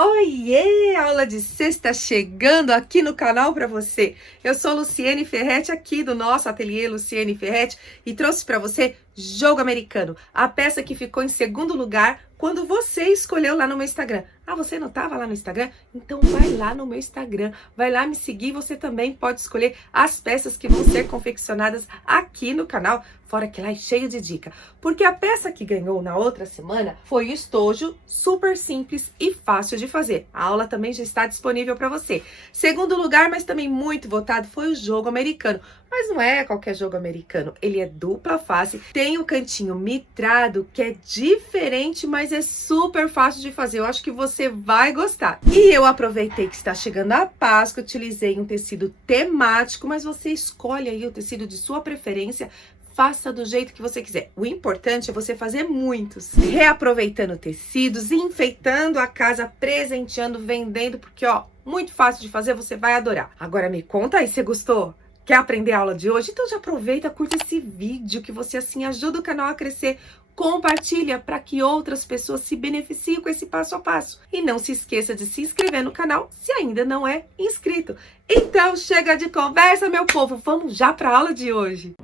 Oiê! Aula de sexta chegando aqui no canal para você. Eu sou Luciene Ferretti, aqui do nosso ateliê Luciene Ferretti, e trouxe para você Jogo Americano, a peça que ficou em segundo lugar quando você escolheu lá no meu Instagram. Ah, você não estava lá no Instagram? Então vai lá no meu Instagram, vai lá me seguir. Você também pode escolher as peças que vão ser confeccionadas aqui no canal, fora que lá é cheio de dica. Porque a peça que ganhou na outra semana foi o estojo, super simples e fácil de fazer. A aula também já está disponível para você. Segundo lugar, mas também muito votado, foi o jogo americano. Mas não é qualquer jogo americano, ele é dupla face, tem um cantinho mitrado que é diferente, mas é super fácil de fazer. Eu acho que você vai gostar. E eu aproveitei que está chegando a Páscoa, utilizei um tecido temático, mas você escolhe aí o tecido de sua preferência. Faça do jeito que você quiser. O importante é você fazer muitos, reaproveitando tecidos, enfeitando a casa, presenteando, vendendo, porque ó, muito fácil de fazer, você vai adorar. Agora me conta aí, você gostou? Quer aprender a aula de hoje? Então já aproveita, curta esse vídeo, que você assim ajuda o canal a crescer. Compartilha para que outras pessoas se beneficiem com esse passo a passo. E não se esqueça de se inscrever no canal se ainda não é inscrito. Então chega de conversa, meu povo, vamos já para a aula de hoje.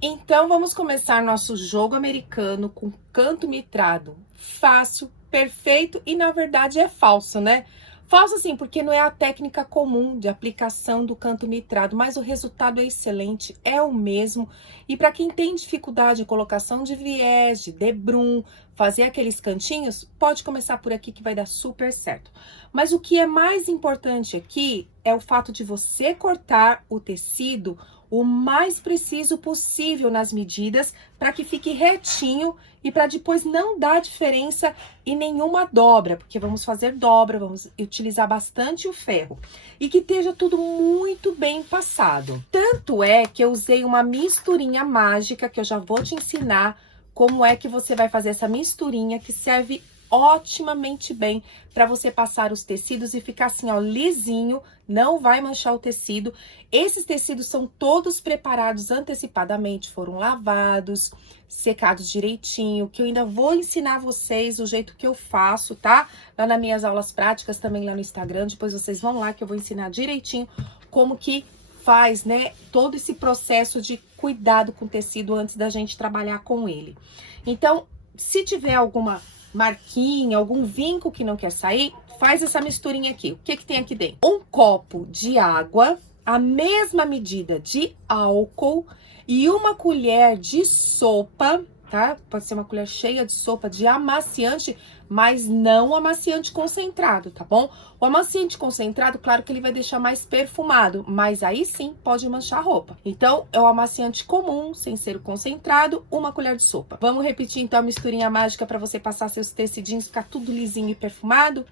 Então vamos começar nosso jogo americano com canto mitrado. Fácil, perfeito e na verdade é falso, né? Falso assim, porque não é a técnica comum de aplicação do canto mitrado, mas o resultado é excelente, é o mesmo. E para quem tem dificuldade em colocação de viés, de debrum, fazer aqueles cantinhos, pode começar por aqui que vai dar super certo. Mas o que é mais importante aqui é o fato de você cortar o tecido o mais preciso possível nas medidas para que fique retinho e para depois não dar diferença em nenhuma dobra, porque vamos fazer dobra, vamos utilizar bastante o ferro e que esteja tudo muito bem passado. Tanto é que eu usei uma misturinha mágica que eu já vou te ensinar como é que você vai fazer essa misturinha que serve otimamente bem para você passar os tecidos e ficar assim, ó, lisinho, não vai manchar o tecido. Esses tecidos são todos preparados antecipadamente, foram lavados, secados direitinho, que eu ainda vou ensinar vocês o jeito que eu faço, tá? Lá nas minhas aulas práticas, também lá no Instagram, depois vocês vão lá que eu vou ensinar direitinho como que faz, né, todo esse processo de cuidado com o tecido antes da gente trabalhar com ele. Então, se tiver alguma marquinha, algum vinco que não quer sair, faz essa misturinha aqui. O que que tem aqui dentro? Um copo de água, a mesma medida de álcool e uma colher de sopa, tá? Pode ser uma colher cheia de sopa de amaciante, mas não amaciante concentrado, tá bom? O amaciante concentrado, claro que ele vai deixar mais perfumado, mas aí sim pode manchar a roupa. Então, é o amaciante comum, sem ser o concentrado, uma colher de sopa. Vamos repetir então a misturinha mágica para você passar seus tecidinhos, ficar tudo lisinho e perfumado?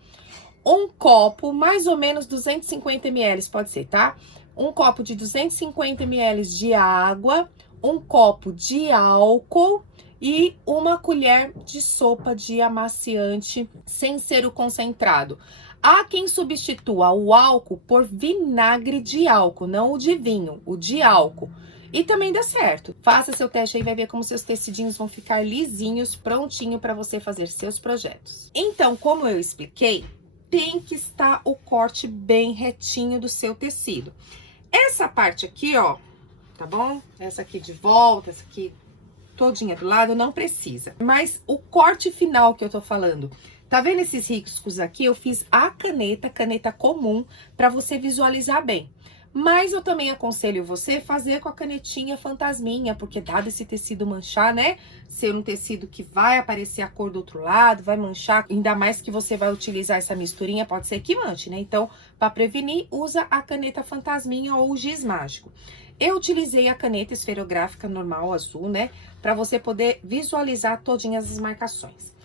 Um copo, mais ou menos 250 ml, pode ser, tá? Um copo de 250 ml de água, um copo de álcool e uma colher de sopa de amaciante, sem ser o concentrado. Há quem substitua o álcool por vinagre de álcool, não o de vinho, o de álcool. E também dá certo. Faça seu teste aí, vai ver como seus tecidinhos vão ficar lisinhos, prontinho para você fazer seus projetos. Então, como eu expliquei, tem que estar o corte bem retinho do seu tecido. Essa parte aqui, ó, tá bom? Essa aqui de volta, essa aqui todinha do lado, não precisa. Mas o corte final que eu tô falando, tá vendo esses riscos aqui? Eu fiz a caneta comum, pra você visualizar bem. Mas eu também aconselho você fazer com a canetinha fantasminha, porque dado esse tecido manchar, né? Ser um tecido que vai aparecer a cor do outro lado, vai manchar, ainda mais que você vai utilizar essa misturinha, pode ser que manche, né? Então, para prevenir, usa a caneta fantasminha ou o giz mágico. Eu utilizei a caneta esferográfica normal, azul, né? Para você poder visualizar todinhas as marcações.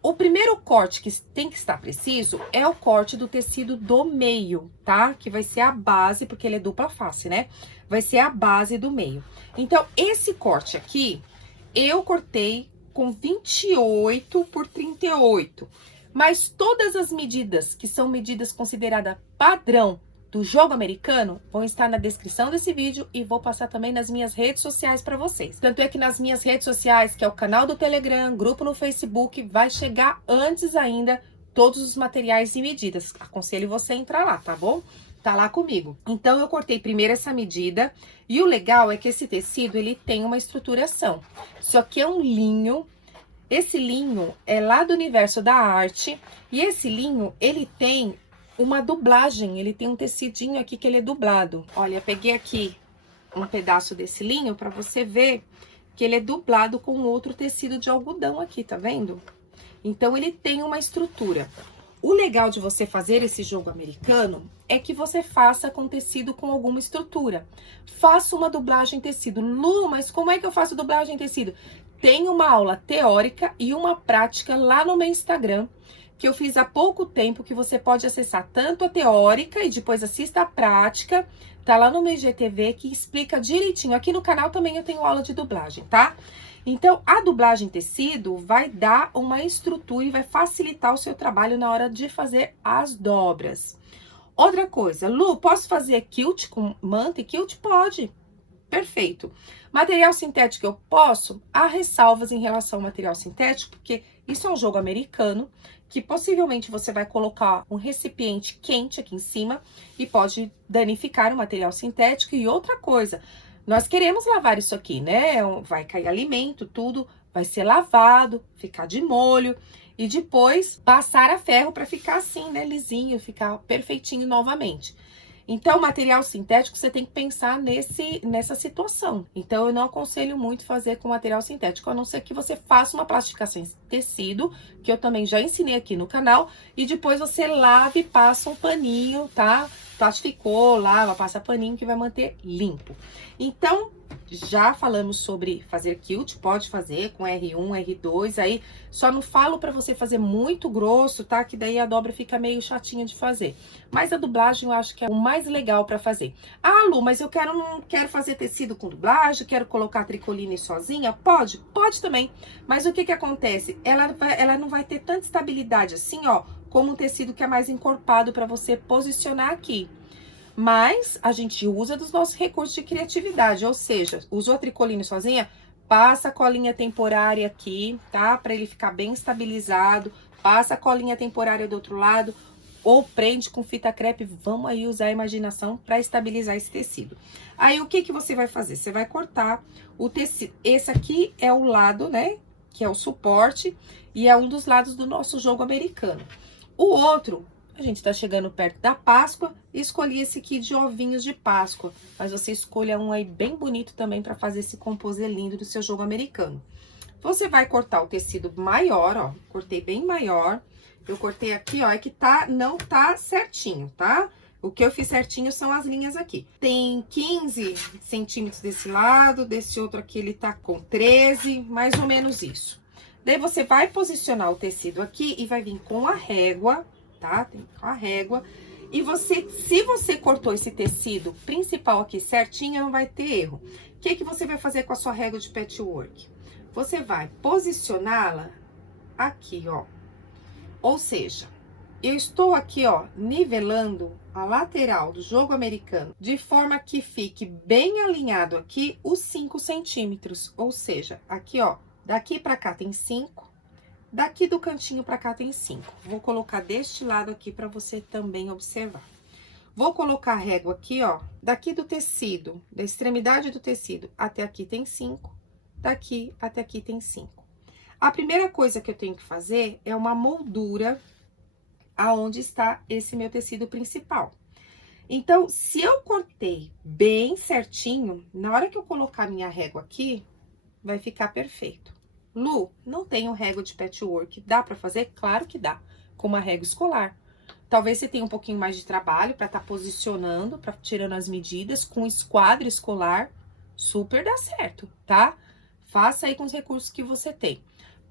O primeiro corte que tem que estar preciso é o corte do tecido do meio, tá? Que vai ser a base, porque ele é dupla face, né? Vai ser a base do meio. Então, esse corte aqui, eu cortei com 28 por 38. Mas todas as medidas, que são medidas consideradas padrão do jogo americano vão estar na descrição desse vídeo e vou passar também nas minhas redes sociais para vocês. Tanto é que nas minhas redes sociais, que é o canal do Telegram, grupo no Facebook, vai chegar antes ainda todos os materiais e medidas. Aconselho você a entrar lá, tá bom? Tá lá comigo. Então, eu cortei primeiro essa medida e o legal é que esse tecido, ele tem uma estruturação. Isso aqui é um linho. Esse linho é lá do universo da arte e esse linho, ele tem uma dublagem, ele tem um tecidinho aqui que ele é dublado. Olha, peguei aqui um pedaço desse linho para você ver que ele é dublado com outro tecido de algodão aqui, tá vendo? Então, ele tem uma estrutura. O legal de você fazer esse jogo americano é que você faça com tecido com alguma estrutura. Faça uma dublagem tecido. Lu, mas como é que eu faço dublagem tecido? Tem uma aula teórica e uma prática lá no meu Instagram, que eu fiz há pouco tempo, que você pode acessar tanto a teórica e depois assista a prática. Tá lá no meu IGTV, que explica direitinho. Aqui no canal também eu tenho aula de dublagem, tá? Então, a dublagem tecido vai dar uma estrutura e vai facilitar o seu trabalho na hora de fazer as dobras. Outra coisa, Lu, posso fazer quilt com manta e quilt? Pode. Perfeito. Material sintético eu posso? Há ressalvas em relação ao material sintético, porque isso é um jogo americano, que possivelmente você vai colocar um recipiente quente aqui em cima e pode danificar o material sintético. E outra coisa, nós queremos lavar isso aqui, né? Vai cair alimento, tudo vai ser lavado, ficar de molho e depois passar a ferro para ficar assim, né? Lisinho, ficar perfeitinho novamente. Então, material sintético, você tem que pensar nessa situação. Então, eu não aconselho muito fazer com material sintético, a não ser que você faça uma plastificação em tecido, que eu também já ensinei aqui no canal, e depois você lave e passa um paninho, tá? Plastificou, lava, passa paninho, que vai manter limpo. Então, já falamos sobre fazer quilt, pode fazer com R1, R2, aí só não falo pra você fazer muito grosso, tá? Que daí a dobra fica meio chatinha de fazer. Mas a dublagem eu acho que é o mais legal pra fazer. Ah, Lu, mas eu não quero fazer tecido com dublagem, quero colocar tricoline sozinha? Pode? Pode também. Mas o que que acontece? Ela não vai ter tanta estabilidade assim, ó, como um tecido que é mais encorpado pra você posicionar aqui. Mas a gente usa dos nossos recursos de criatividade, ou seja, usou a tricoline sozinha, passa a colinha temporária aqui, tá? Para ele ficar bem estabilizado, passa a colinha temporária do outro lado, ou prende com fita crepe, vamos aí usar a imaginação para estabilizar esse tecido. Aí, o que que você vai fazer? Você vai cortar o tecido, esse aqui é o lado, né, que é o suporte, e é um dos lados do nosso jogo americano. O outro... A gente tá chegando perto da Páscoa e escolhi esse aqui de ovinhos de Páscoa. Mas você escolha um aí bem bonito também para fazer esse composê lindo do seu jogo americano. Você vai cortar o tecido maior, ó. Cortei bem maior. Eu cortei aqui, ó, é que não tá certinho, tá? O que eu fiz certinho são as linhas aqui. Tem 15 centímetros desse lado, desse outro aqui ele tá com 13, mais ou menos isso. Daí você vai posicionar o tecido aqui e vai vir com a régua, tá? Tem a régua. E se você cortou esse tecido principal aqui certinho, não vai ter erro. O que que você vai fazer com a sua régua de patchwork? Você vai posicioná-la aqui, ó. Ou seja, eu estou aqui, ó, nivelando a lateral do jogo americano de forma que fique bem alinhado aqui os 5 centímetros. Ou seja, aqui, ó, daqui pra cá tem 5. Daqui do cantinho pra cá tem 5. Vou colocar deste lado aqui pra você também observar. Vou colocar a régua aqui, ó, daqui do tecido, da extremidade do tecido até aqui tem 5, daqui até aqui tem 5. A primeira coisa que eu tenho que fazer é uma moldura aonde está esse meu tecido principal. Então, se eu cortei bem certinho, na hora que eu colocar minha régua aqui, vai ficar perfeito. Lu, não tenho régua de patchwork. Dá pra fazer? Claro que dá. Com uma régua escolar. Talvez você tenha um pouquinho mais de trabalho pra estar posicionando, pra tirando as medidas. Com esquadro escolar, super dá certo, tá? Faça aí com os recursos que você tem.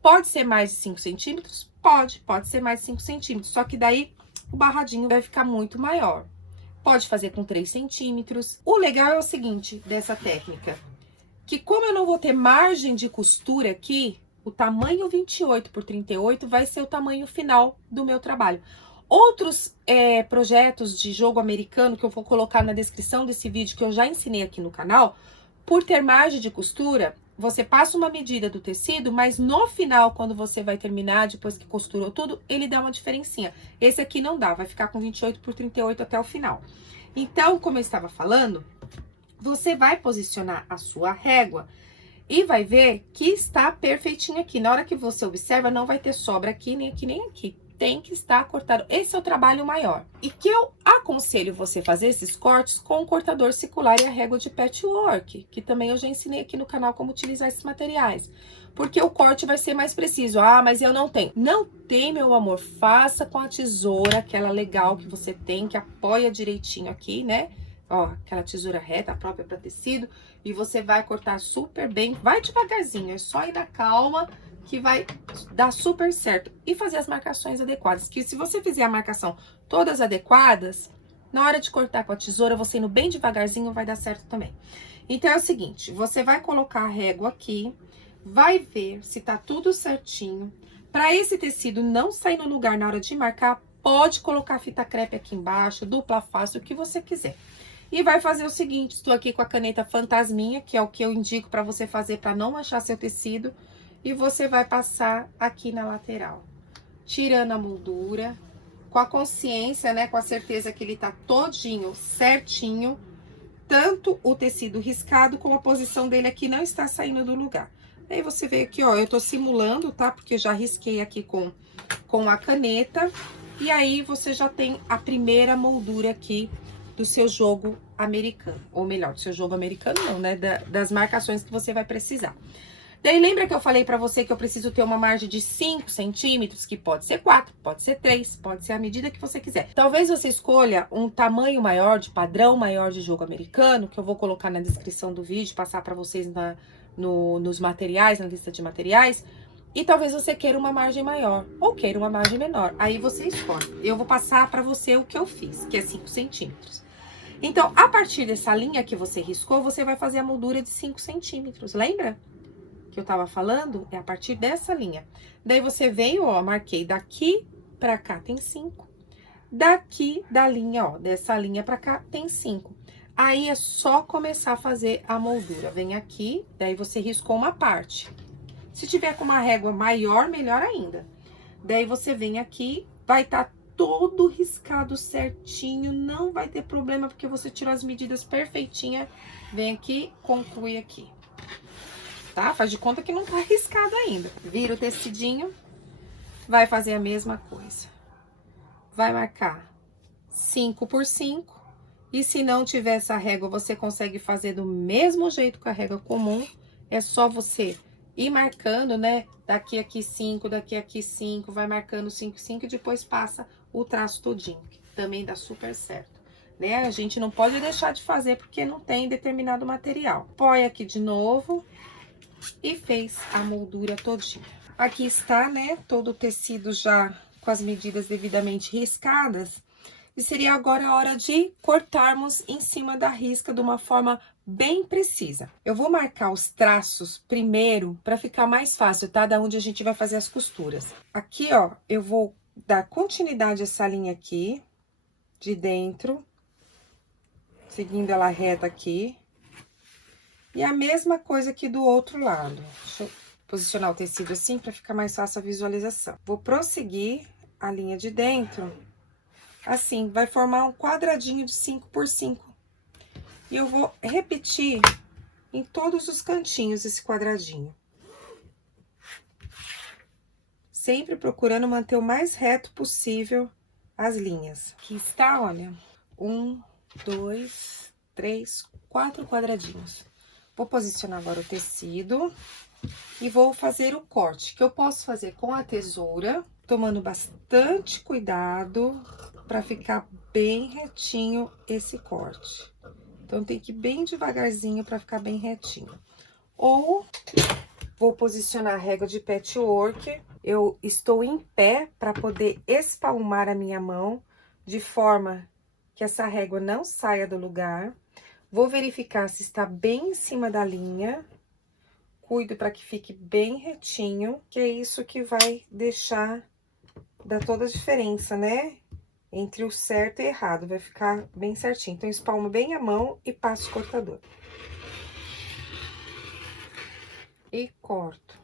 Pode ser mais de 5 centímetros? Pode ser mais de 5 centímetros. Só que daí o barradinho vai ficar muito maior. Pode fazer com 3 centímetros. O legal é o seguinte dessa técnica. Que como eu não vou ter margem de costura aqui, o tamanho 28 por 38 vai ser o tamanho final do meu trabalho. Outros projetos de jogo americano que eu vou colocar na descrição desse vídeo, que eu já ensinei aqui no canal, por ter margem de costura, você passa uma medida do tecido, mas no final, quando você vai terminar, depois que costurou tudo, ele dá uma diferencinha. Esse aqui não dá, vai ficar com 28 por 38 até o final. Então, como eu estava falando, você vai posicionar a sua régua e vai ver que está perfeitinho aqui. Na hora que você observa, não vai ter sobra aqui, nem aqui, nem aqui. Tem que estar cortado. Esse é o trabalho maior. E que eu aconselho você fazer esses cortes com o cortador circular e a régua de patchwork, que também eu já ensinei aqui no canal como utilizar esses materiais. Porque o corte vai ser mais preciso. Ah, mas eu não tenho. Não tem, meu amor. Faça com a tesoura, aquela legal que você tem, que apoia direitinho aqui, né? Ó, aquela tesoura reta, própria para tecido. E você vai cortar super bem. Vai devagarzinho, é só ir na calma que vai dar super certo. E fazer as marcações adequadas. Que se você fizer a marcação todas adequadas, na hora de cortar com a tesoura, você indo bem devagarzinho, vai dar certo também. Então, é o seguinte, você vai colocar a régua aqui, vai ver se tá tudo certinho. Para esse tecido não sair no lugar na hora de marcar, pode colocar fita crepe aqui embaixo, dupla face, o que você quiser. E vai fazer o seguinte, estou aqui com a caneta Fantasminha, que é o que eu indico para você fazer para não manchar seu tecido. E você vai passar aqui na lateral, tirando a moldura, com a consciência, né, com a certeza que ele tá todinho certinho, tanto o tecido riscado como a posição dele aqui não está saindo do lugar. Aí você vê aqui, ó, eu tô simulando, tá? Porque eu já risquei aqui com a caneta, e aí você já tem a primeira moldura aqui do seu jogo americano, ou melhor, do seu jogo americano não, né, das marcações que você vai precisar. Daí, lembra que eu falei pra você que eu preciso ter uma margem de 5 centímetros, que pode ser 4, pode ser 3, pode ser a medida que você quiser. Talvez você escolha um tamanho maior, de padrão maior de jogo americano, que eu vou colocar na descrição do vídeo, passar pra vocês nos materiais, na lista de materiais. E talvez você queira uma margem maior, ou queira uma margem menor. Aí você escolhe. Eu vou passar pra você o que eu fiz, que é 5 centímetros. Então, a partir dessa linha que você riscou, você vai fazer a moldura de 5 centímetros, lembra? Que eu tava falando, é a partir dessa linha. Daí, você veio, ó, marquei daqui pra cá tem 5. Daqui da linha, ó, dessa linha pra cá tem 5. Aí, é só começar a fazer a moldura. Vem aqui, daí você riscou uma parte. Se tiver com uma régua maior, melhor ainda. Daí, você vem aqui, vai estar todo riscado certinho, não vai ter problema, porque você tirou as medidas perfeitinha. Vem aqui, conclui aqui. Tá? Faz de conta que não tá riscado ainda. Vira o tecidinho, vai fazer a mesma coisa. Vai marcar 5 por 5. E se não tiver essa régua, você consegue fazer do mesmo jeito com a régua comum. É só você ir marcando, né? Daqui aqui 5, daqui aqui 5, vai marcando 5, 5 e depois passa o traço todinho, que também dá super certo. Né? A gente não pode deixar de fazer porque não tem determinado material. Põe aqui de novo. E fez a moldura todinha. Aqui está, né, todo o tecido já com as medidas devidamente riscadas. E seria agora a hora de cortarmos em cima da risca de uma forma bem precisa. Eu vou marcar os traços primeiro para ficar mais fácil, tá? Da onde a gente vai fazer as costuras. Aqui, ó, eu vou dar continuidade a essa linha aqui, de dentro, seguindo ela reta aqui. E a mesma coisa aqui do outro lado. Deixa eu posicionar o tecido assim para ficar mais fácil a visualização. Vou prosseguir a linha de dentro. Assim, vai formar um quadradinho de 5 por 5. E eu vou repetir em todos os cantinhos esse quadradinho. Sempre procurando manter o mais reto possível as linhas. Aqui está, olha, 1, 2, 3, 4 quadradinhos. Vou posicionar agora o tecido e vou fazer o corte, que eu posso fazer com a tesoura, tomando bastante cuidado para ficar bem retinho esse corte. Então, tem que ir bem devagarzinho para ficar bem retinho. Ou, vou posicionar a régua de patchwork, eu estou em pé para poder espalmar a minha mão, de forma que essa régua não saia do lugar. Vou verificar se está bem em cima da linha. Cuido para que fique bem retinho, que é isso que vai dar toda a diferença, né? entre o certo e errado, vai ficar bem certinho. Então, espalmo bem a mão e passo o cortador. E corto.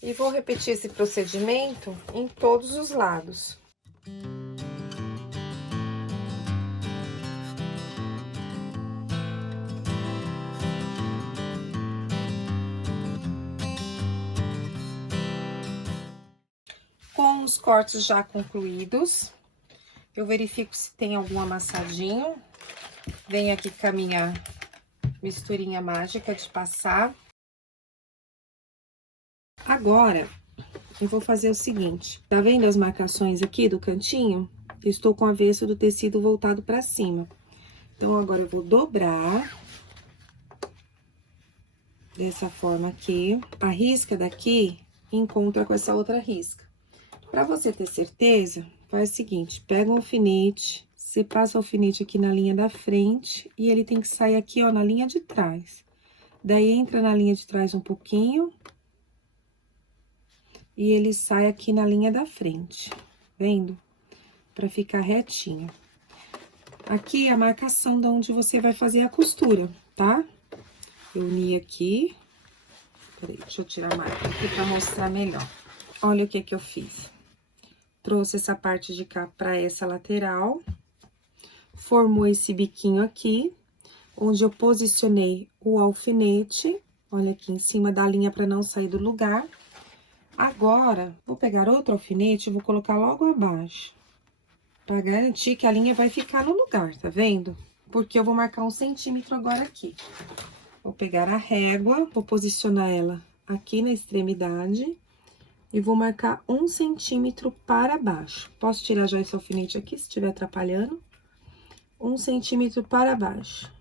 E vou repetir esse procedimento em todos os lados. Com os cortes já concluídos, eu verifico se tem algum amassadinho. Venho aqui com a minha misturinha mágica de passar. Agora, eu vou fazer o seguinte, tá vendo as marcações aqui do cantinho? Eu estou com o avesso do tecido voltado pra cima. Então, agora eu vou dobrar dessa forma aqui. A risca daqui encontra com essa outra risca. Pra você ter certeza, faz o seguinte, pega um alfinete, você passa o alfinete aqui na linha da frente e ele tem que sair aqui, ó, na linha de trás. Daí, entra na linha de trás um pouquinho e ele sai aqui na linha da frente, vendo? Pra ficar retinho. Aqui é a marcação de onde você vai fazer a costura, tá? Eu uni aqui. Peraí, deixa eu tirar a marca aqui pra mostrar melhor. Olha o que que eu fiz. Trouxe essa parte de cá pra essa lateral. Formou esse biquinho aqui, onde eu posicionei o alfinete. Olha aqui em cima da linha pra não sair do lugar. Agora, vou pegar outro alfinete e vou colocar logo abaixo. Pra garantir que a linha vai ficar no lugar, tá vendo? Porque eu vou marcar 1 centímetro agora aqui. Vou pegar a régua, vou posicionar ela aqui na extremidade e vou marcar 1 centímetro para baixo. Posso tirar já esse alfinete aqui, se estiver atrapalhando. 1 centímetro para baixo.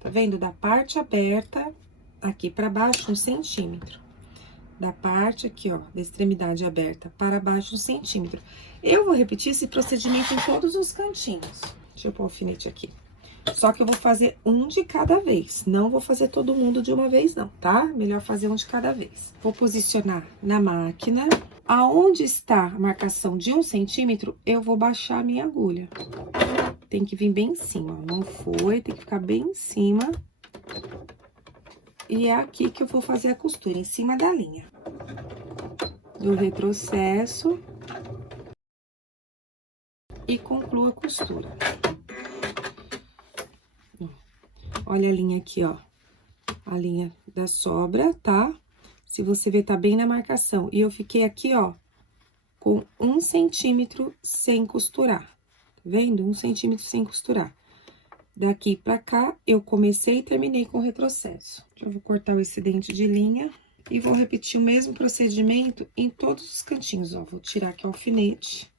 Tá vendo? Da parte aberta, aqui para baixo, 1 centímetro. Da parte aqui, ó, da extremidade aberta para baixo, 1 centímetro. Eu vou repetir esse procedimento em todos os cantinhos. Deixa eu pôr o alfinete aqui. Só que eu vou fazer um de cada vez. Não vou fazer todo mundo de uma vez, não, tá? Melhor fazer um de cada vez. Vou posicionar na máquina. Aonde está a marcação de 1 centímetro, eu vou baixar a minha agulha. Tem que vir bem em cima, ó. Não foi, tem que ficar bem em cima. E é aqui que eu vou fazer a costura, em cima da linha. Eu retrocesso. E concluo a costura. Olha a linha aqui, ó. A linha da sobra, tá? Se você ver, tá bem na marcação. E eu fiquei aqui, ó, com 1 centímetro sem costurar. Tá vendo? 1 centímetro sem costurar. Daqui pra cá, eu comecei e terminei com o retrocesso. Eu vou cortar o excedente de linha e vou repetir o mesmo procedimento em todos os cantinhos, ó. Vou tirar aqui o alfinete.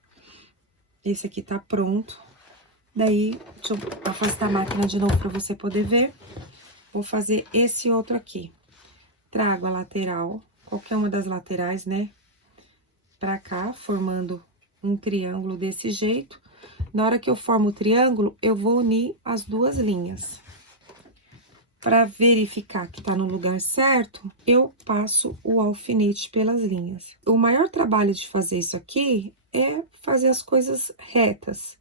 Esse aqui tá pronto. Daí, deixa eu afastar a máquina de novo pra você poder ver. Vou fazer esse outro aqui. Trago a lateral, qualquer uma das laterais, né? Pra cá, formando um triângulo desse jeito. Na hora que eu formo o triângulo, eu vou unir as duas linhas. Para verificar que tá no lugar certo, eu passo o alfinete pelas linhas. O maior trabalho de fazer isso aqui é fazer as coisas retas,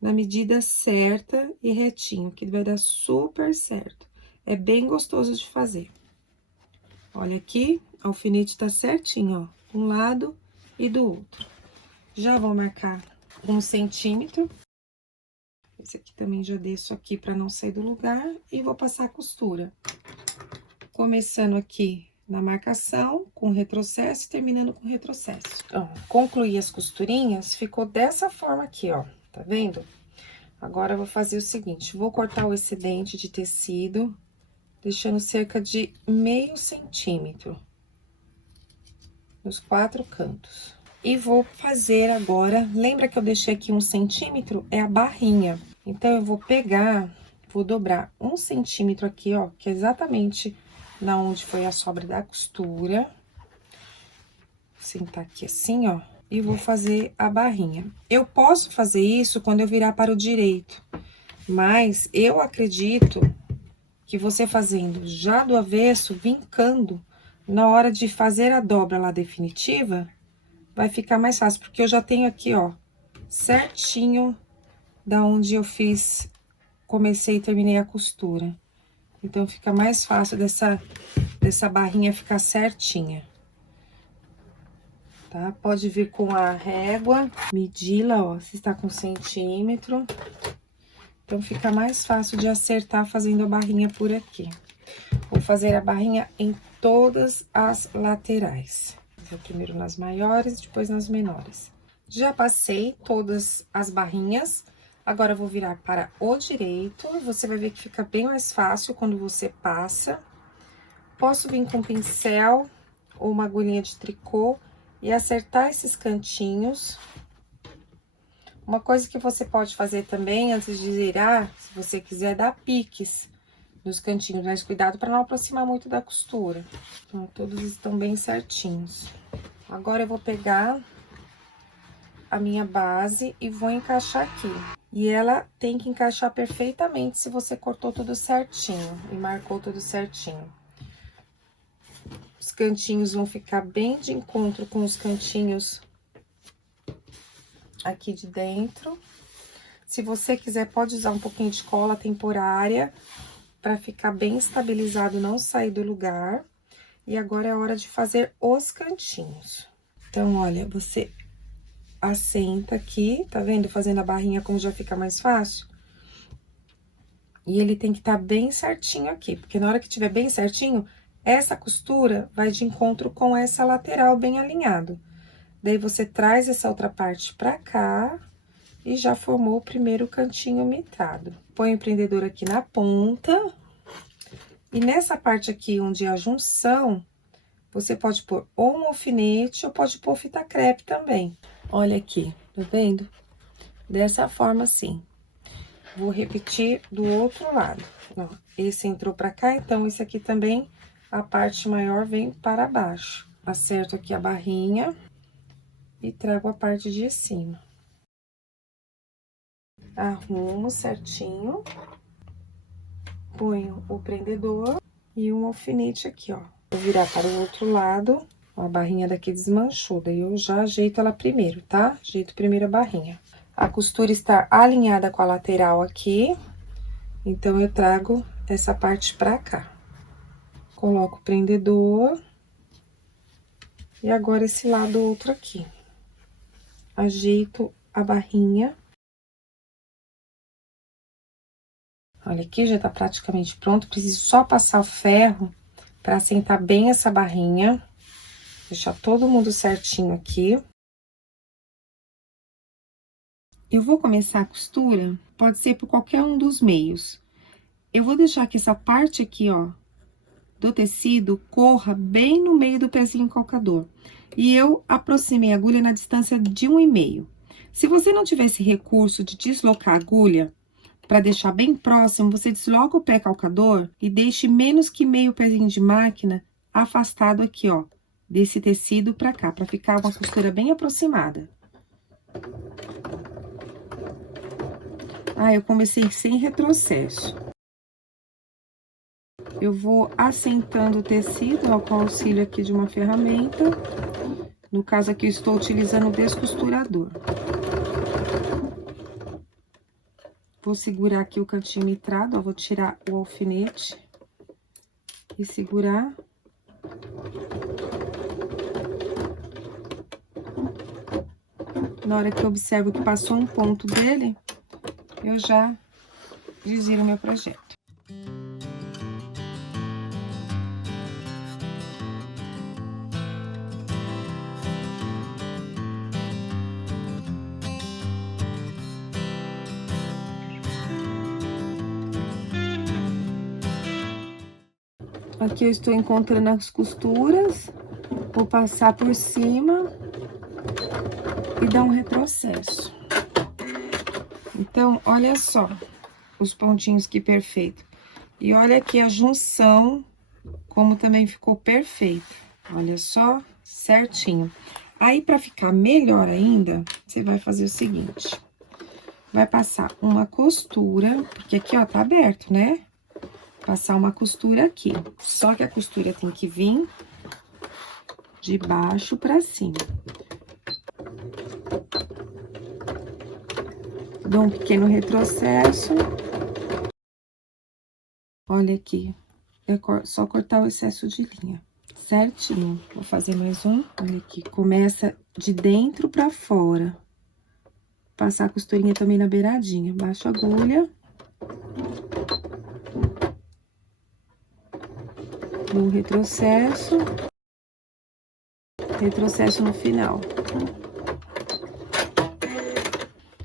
na medida certa e retinho, que vai dar super certo. É bem gostoso de fazer. Olha aqui, o alfinete tá certinho, ó, de um lado e do outro. Já vou marcar 1 centímetro. Esse aqui também já desço aqui para não sair do lugar e vou passar a costura. Começando aqui na marcação, com retrocesso e terminando com retrocesso. Ó, concluí as costurinhas, ficou dessa forma aqui, ó, tá vendo? Agora, eu vou fazer o seguinte, vou cortar o excedente de tecido, deixando cerca de meio centímetro nos 4 cantos. E vou fazer agora, lembra que eu deixei aqui 1 centímetro? É a barrinha. Então, eu vou pegar, vou dobrar 1 centímetro aqui, ó, que é exatamente na onde foi a sobra da costura. Vou sentar aqui assim, ó, e vou fazer a barrinha. Eu posso fazer isso quando eu virar para o direito, mas eu acredito que você fazendo já do avesso, vincando, na hora de fazer a dobra lá definitiva, vai ficar mais fácil, porque eu já tenho aqui, ó, certinho da onde eu fiz, comecei e terminei a costura. Então, fica mais fácil dessa barrinha ficar certinha. Tá? Pode vir com a régua, medi-la, ó, se está com centímetro. Então, fica mais fácil de acertar fazendo a barrinha por aqui. Vou fazer a barrinha em todas as laterais. Vou primeiro nas maiores, depois nas menores. Já passei todas as barrinhas. Agora, eu vou virar para o direito. Você vai ver que fica bem mais fácil quando você passa. Posso vir com pincel ou uma agulhinha de tricô e acertar esses cantinhos. Uma coisa que você pode fazer também, antes de virar, se você quiser, dar piques nos cantinhos, mas cuidado para não aproximar muito da costura. Então, todos estão bem certinhos. Agora, eu vou pegar a minha base e vou encaixar aqui. E ela tem que encaixar perfeitamente se você cortou tudo certinho e marcou tudo certinho. Os cantinhos vão ficar bem de encontro com os cantinhos aqui de dentro. Se você quiser, pode usar um pouquinho de cola temporária para ficar bem estabilizado, não sair do lugar. E agora é a hora de fazer os cantinhos. Então, olha, você assenta aqui, tá vendo? Fazendo a barrinha como já fica mais fácil. E ele tem que estar bem certinho aqui, porque na hora que tiver bem certinho, essa costura vai de encontro com essa lateral bem alinhado. Daí, você traz essa outra parte pra cá e já formou o primeiro cantinho mitrado. Põe o prendedor aqui na ponta. E nessa parte aqui, onde é a junção, você pode pôr ou um alfinete ou pode pôr fita crepe também. Olha aqui, tá vendo? Dessa forma, assim. Vou repetir do outro lado. Ó, esse entrou pra cá, então esse aqui também, a parte maior vem para baixo. Acerto aqui a barrinha e trago a parte de cima. Arrumo certinho. Ponho o prendedor e um alfinete aqui, ó. Vou virar para o outro lado. Ó, a barrinha daqui desmanchou, daí eu já ajeito ela primeiro, tá? Ajeito primeiro a barrinha. A costura está alinhada com a lateral aqui, então eu trago essa parte pra cá. Coloco o prendedor. E agora esse lado outro aqui. Ajeito a barrinha. Olha aqui, já tá praticamente pronto. Preciso só passar o ferro pra assentar bem essa barrinha. Deixar todo mundo certinho aqui. Eu vou começar a costura, pode ser por qualquer um dos meios. Eu vou deixar que essa parte aqui, ó, do tecido corra bem no meio do pezinho calcador. E eu aproximei a agulha na distância de 1,5. Se você não tiver esse recurso de deslocar a agulha, para deixar bem próximo, você desloca o pé calcador e deixe menos que meio pezinho de máquina afastado aqui, ó, desse tecido pra cá, pra ficar uma costura bem aproximada. Ah, eu comecei sem retrocesso. Eu vou assentando o tecido, ó, com o auxílio aqui de uma ferramenta. No caso aqui, eu estou utilizando o descosturador. Vou segurar aqui o cantinho mitrado, ó, vou tirar o alfinete e segurar. Na hora que eu observo que passou um ponto dele, eu já desviro o meu projeto. Aqui eu estou encontrando as costuras, vou passar por cima e dar um retrocesso. Então, olha só os pontinhos que perfeito. E olha aqui a junção, como também ficou perfeita. Olha só, certinho. Aí, pra ficar melhor ainda, você vai fazer o seguinte. Vai passar uma costura, porque aqui, ó, tá aberto, né? Passar uma costura aqui. Só que a costura tem que vir de baixo pra cima. Dou um pequeno retrocesso. Olha aqui, é só cortar o excesso de linha, certinho. Vou fazer mais um. Olha aqui, começa de dentro pra fora. Passar a costurinha também na beiradinha. Baixa a agulha. Dou um retrocesso. Retrocesso no final.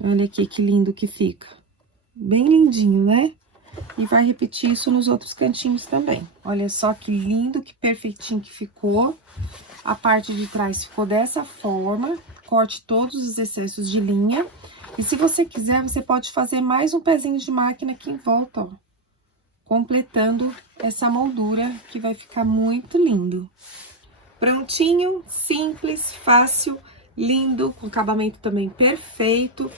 Olha aqui que lindo que fica. Bem lindinho, né? E vai repetir isso nos outros cantinhos também. Olha só que lindo, que perfeitinho que ficou. A parte de trás ficou dessa forma. Corte todos os excessos de linha. E se você quiser, você pode fazer mais um pezinho de máquina aqui em volta, ó. Completando essa moldura, que vai ficar muito lindo. Prontinho, simples, fácil, lindo, com acabamento também perfeito.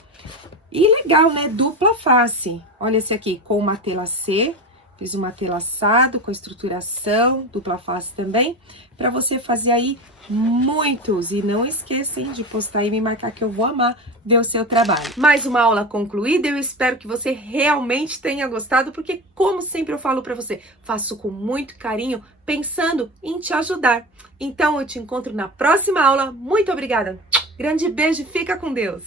E legal, né? Dupla face. Olha esse aqui, com uma tela C. Fiz uma tela assado, com estruturação, dupla face também. Pra você fazer aí muitos. E não esqueçam de postar e me marcar que eu vou amar ver o seu trabalho. Mais uma aula concluída. Eu espero que você realmente tenha gostado. Porque, como sempre eu falo pra você, faço com muito carinho, pensando em te ajudar. Então, eu te encontro na próxima aula. Muito obrigada. Grande beijo e fica com Deus.